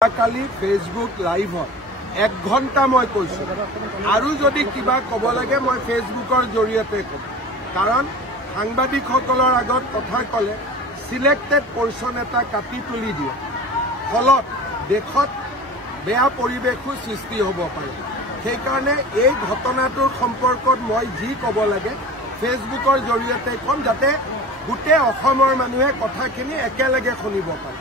কালি Facebook লাইভত 1 ঘণ্টা মই কৈছো আৰু যদি কিবা কব লাগে মই ফেসবুকৰ জৰিয়তে কম কাৰণ সাংবাদিকসকলৰ আগত কথা কলে সিলেক্টেড পাৰ্সন এটা কাটি তুলি দিয়ে ফলত দেশত বেয়া পৰিবেশৰ সৃষ্টি হ'ব পাৰে সেই কাৰণে এই ঘটনাটোৰ সম্পৰ্কত মই যি কব লাগে ফেসবুকৰ জৰিয়তে কম যাতে গুটে অসমৰ মানুহে কথাখিনি একেলগে শুনিব পাৰে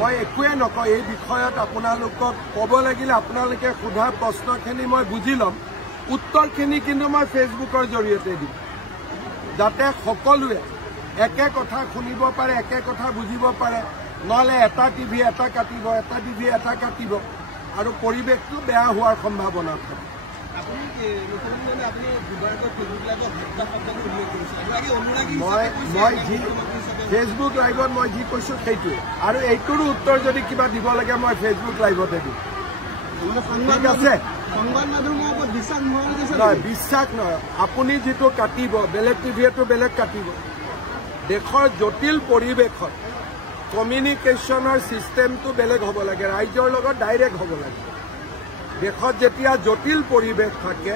মই একোৱে নকয় এই বিষয়ত আপোনালোকক কব লাগিলে আপোনালোকে সোধা প্ৰশ্নখিনি মই বুজি লম উত্তৰখিনি কিন্তু মই ফেসবুকৰ জৰিয়তে দিম যাতে সকলোৱে একে কথা শুনিব পাৰে একে কথা বুজিব পাৰে নহলে এটা টিভি এটা কাটিব এটা টিভি এটা কাটিব আৰু পৰিবেশটো বেয়া হোৱাৰ সম্ভাৱনা থাকে ফেসবুক লাইভত মই যি কৈছো সেইটোৱে আৰু এইটোৰ উত্তৰ যদি কিবা দিব লাগে মই ফেসবুক লাইভতে দিম ঠিক আছে বিশ্বাস নহয় আপুনি যিটো কাটিব বেলেগ টিভিটো বেলেগ কাটিব দেশৰ জটিল পৰিৱেশত কমিউনিকেশ্যনৰ চিষ্টেমটো বেলেগ হ'ব লাগে ৰাজ্যৰ লগত ডাইৰেক্ট হ'ব লাগে দেশত যেতিয়া জটিল পৰিৱেশ থাকে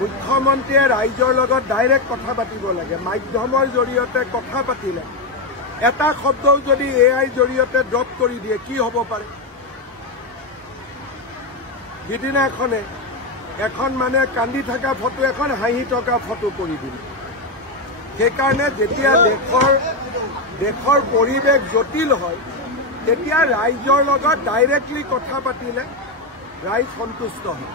মুখ্যমন্ত্ৰীয়ে ৰাজ্যৰ লগত ডাইৰেক্ট কথা পাতিব লাগে মাধ্যমৰ জৰিয়তে কথা পাতিলে এটা শব্দও যদি এআইৰ জৰিয়তে ড্ৰপ কৰি দিয়ে কি হ'ব পাৰে সিদিনাখনে এখন মানে কান্দি থকা ফটো এখন হাঁহি থকা ফটো কৰি দিলে সেইকাৰণে যেতিয়া দেশৰ পৰিৱেশ জটিল হয় তেতিয়া ৰাইজৰ লগত ডাইৰেক্টলি কথা পাতিলে ৰাইজ সন্তুষ্ট হয়